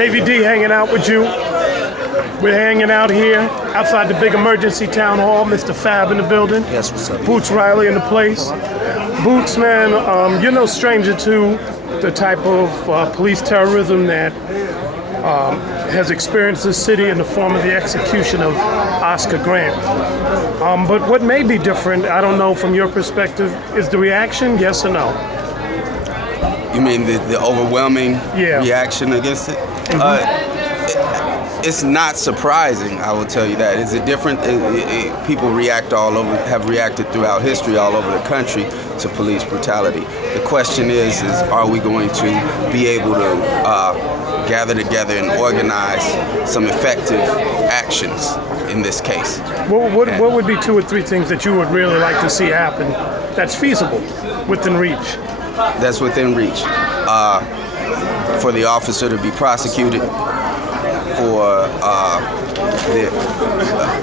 Davey D hanging out with you. We're hanging out here outside the big emergency town hall. Mr. Fab in the building. Yes, what's up? Boots Riley in the place. Boots, man, you're no stranger to the type of police terrorism that has experienced this city in the form of the execution of Oscar Grant. But what may be different, I don't know from your perspective, is the reaction, yes or no? You mean the overwhelming reaction against it? It's not surprising, I will tell you that. Is it different? People react all over, have reacted throughout history all over the country to police brutality. The question is are we going to be able to gather together and organize some effective actions in this case? What would be 2 or 3 things that you would really like to see happen that's feasible, within reach? That's within reach. For the officer to be prosecuted,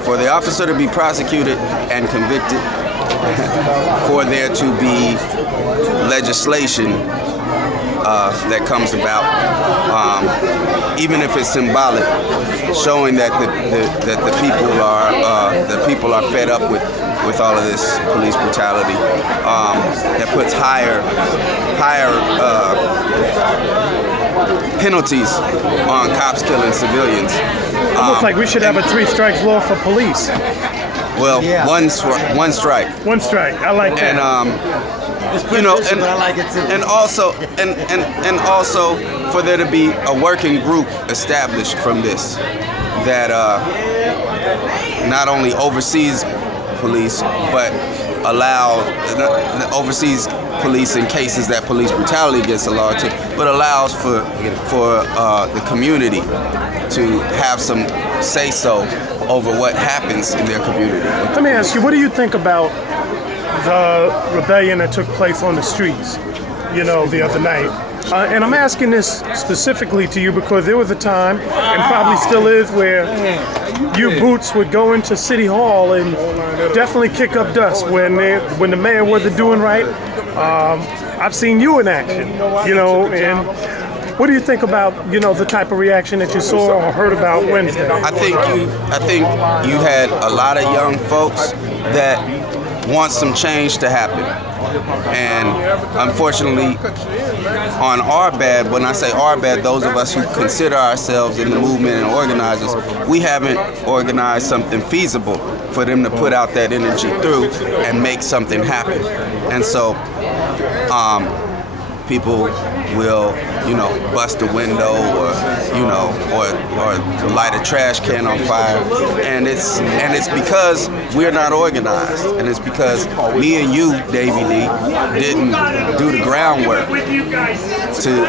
for the officer to be prosecuted and convicted, for there to be legislation that comes about, even if it's symbolic, showing that the people are fed up with all of this police brutality, that puts higher penalties on cops killing civilians. Almost like we should have a 3 strikes law for police. Well, one strike. 1 strike. I like that. And you know, and also for there to be a working group established from this that not only oversees police but oversees police in cases that police brutality gets allowed to, but allows for the community to have some say-so over what happens in their community. Let me ask you, what do you think about the rebellion that took place on the streets, the other night? And I'm asking this specifically to you because there was a time, and probably still is, where you Boots would go into City Hall and definitely kick up dust when the mayor wasn't doing right. I've seen you in action, and what do you think about, the type of reaction that you saw or heard about Wednesday? I think you had a lot of young folks that want some change to happen. And unfortunately, on our bad, when I say our bad, those of us who consider ourselves in the movement and organizers, we haven't organized something feasible for them to put out that energy through and make something happen. And so people will, bust a window or light a trash can on fire, and it's because we're not organized, and it's because me and you, Davey Lee, didn't do the groundwork to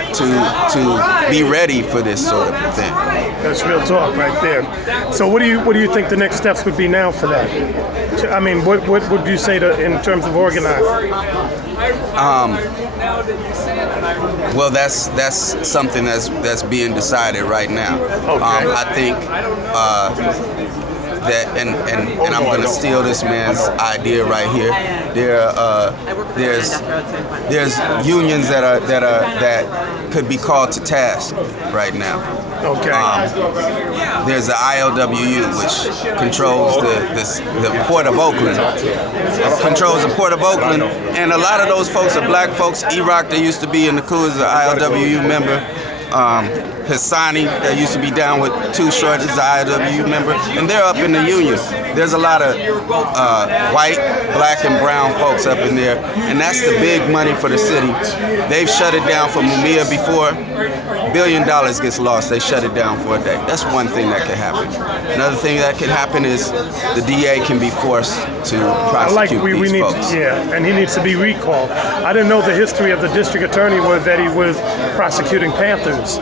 be ready for this sort of thing. That's real talk right there. So what do you think the next steps would be now for that? I mean, what would you say in terms of organizing? Well, that's something that's being decided right now. Okay. I think that, and I'm going to steal this man's idea right here. There's unions that could be called to task right now. Okay. There's the ILWU, which controls the Port of Oakland. Controls the Port of Oakland, and a lot of those folks are black folks. E-Rock, that used to be in the Coup, is an ILWU member. Hassani, that used to be down with Too Short, is an ILWU member, and they're up in the union. There's a lot of white, black, and brown folks up in there, and that's the big money for the city. They've shut it down for Mumia before. $1 billion gets lost, they shut it down for a day. That's one thing that could happen. Another thing that could happen is the DA can be forced to prosecute these folks. And he needs to be recalled. I didn't know the history of the district attorney was that he was prosecuting Panthers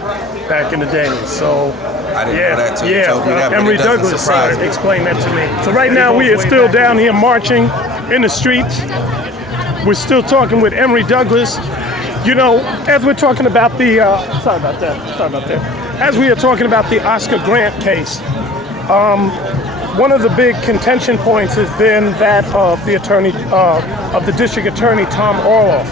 back in the day. So I didn't know that too. Told me that, Emory Douglass explained that to me. So right now we are still down here marching in the streets. We're still talking with Emory Douglass. As we're talking about the as we are talking about the Oscar Grant case, one of the big contention points has been that of the district attorney, Tom Orloff.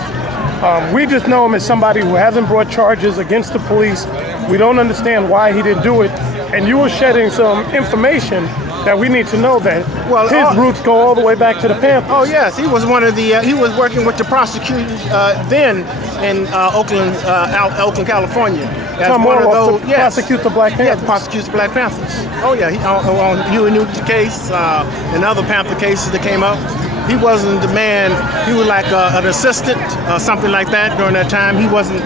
We just know him as somebody who hasn't brought charges against the police We don't understand why he didn't do it. And you were shedding some information that we need to know that his roots go all the way back to the Panthers. Oh yes, he was one of the. He was working with the prosecutors then in Oakland, California. As Tom one of Orloff those, to prosecute the Black Panthers. Yeah, prosecute the Black Panthers. Oh yeah, on Huey Newton's case and other Panther cases that came up. He wasn't the man. He was like an assistant, something like that during that time. He wasn't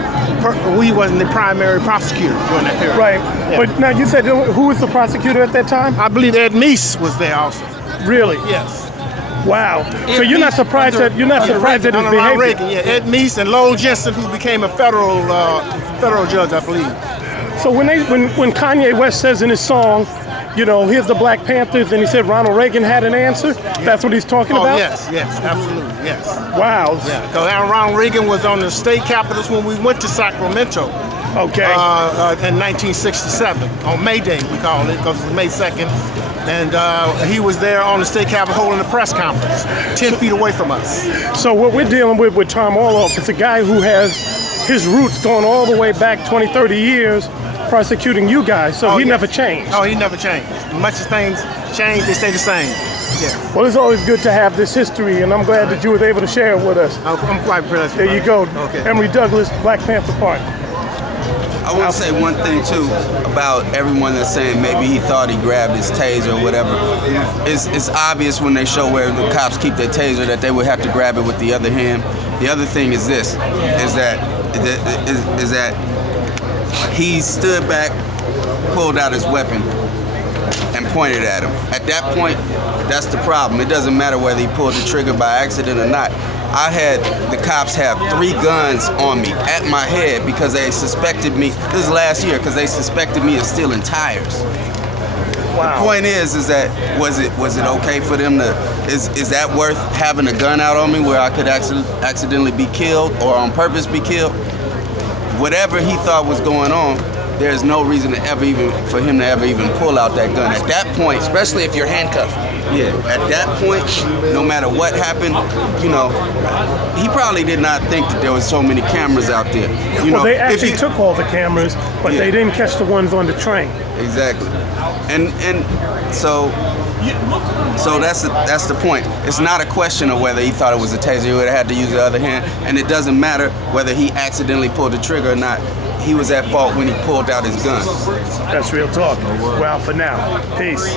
the primary prosecutor during that period. Right. Yeah. But now you said who was the prosecutor at that time? I believe Ed Meese was there also. Really? Yes. Wow. So you're not surprised at his behavior? Reagan, yeah. Ed Meese and Lowell Jensen, who became a federal judge, I believe. So when Kanye West says in his song, you know, here's the Black Panthers, and he said Ronald Reagan had an answer, that's what he's talking about? Yes, absolutely, yes. Wow. Yeah, because Ronald Reagan was on the state capitals when we went to Sacramento. Okay. In 1967, on May Day, we call it, because it was May 2nd. And he was there on the state capitol holding a press conference, 10 feet away from us. So what we're dealing with Tom Orloff is a guy who has his roots going all the way back 20, 30 years prosecuting you guys, so he never changed. Oh, he never changed. Much as things change, they stay the same. Yeah. Well, it's always good to have this history, and I'm glad that you were able to share it with us. I'm quite pleased. There you go. Okay. Emory Douglass, Black Panther Party. I want to say one thing too about everyone that's saying maybe he thought he grabbed his taser or whatever. It's obvious when they show where the cops keep their taser that they would have to grab it with the other hand. The other thing is this: is that he stood back, pulled out his weapon, and pointed at him. At that point, that's the problem. It doesn't matter whether he pulled the trigger by accident or not. I had the cops have 3 guns on me at my head because they suspected me. This is last year because they suspected me of stealing tires. Wow. The point is that was it okay for them to? Is that worth having a gun out on me where I could accidentally be killed or on purpose be killed? Whatever he thought was going on, there's no reason for him to ever even pull out that gun. At that point, especially if you're handcuffed. Yeah, at that point, no matter what happened, you know, he probably did not think that there was so many cameras out there. They actually took all the cameras, but they didn't catch the ones on the train. Exactly, and so that's the point. It's not a question of whether he thought it was a taser. He would have had to use the other hand, and it doesn't matter whether he accidentally pulled the trigger or not. He was at fault when he pulled out his gun. That's real talk. Well, for now, peace.